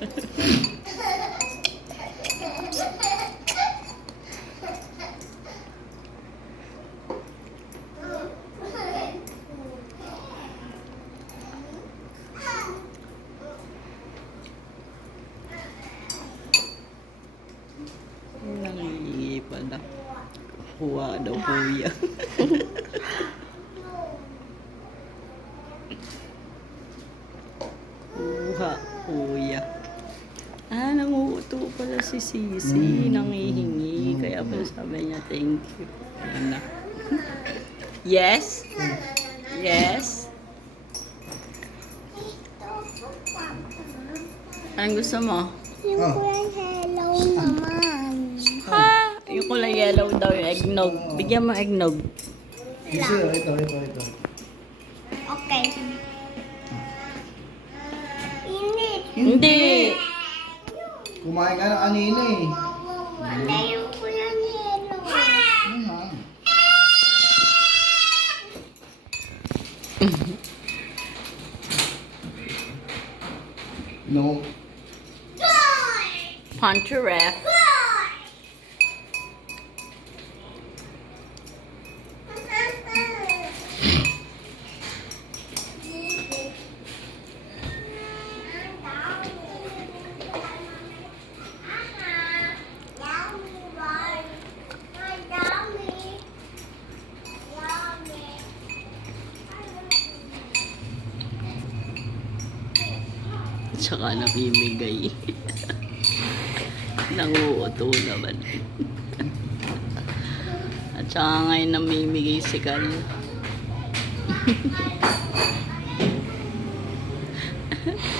Nangihingi pala. Kuha daw kuya. Kuha kuya. Ah, nanguuto pala si Sisi. Nangihingi. Kaya pala sabi niya, thank you. Ayan na. Yes? Yes? Anong gusto mo? Yung Oh. kulay hello naman. Ha? Yung kulay yellow daw yung eggnog. Bigyan mo eggnog. Ito, ito, ito, ito. Okay. Init. Hindi! Kumain ka na kanina eh. No. Punch ref. Tsaka namimigay. Nanguuto naman. At saka ngayon namimigay si Kal.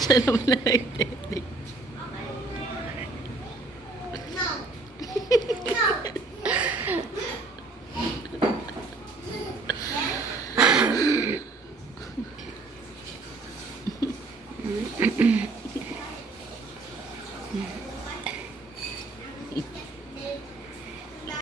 Siya naman na nagtitig. いい。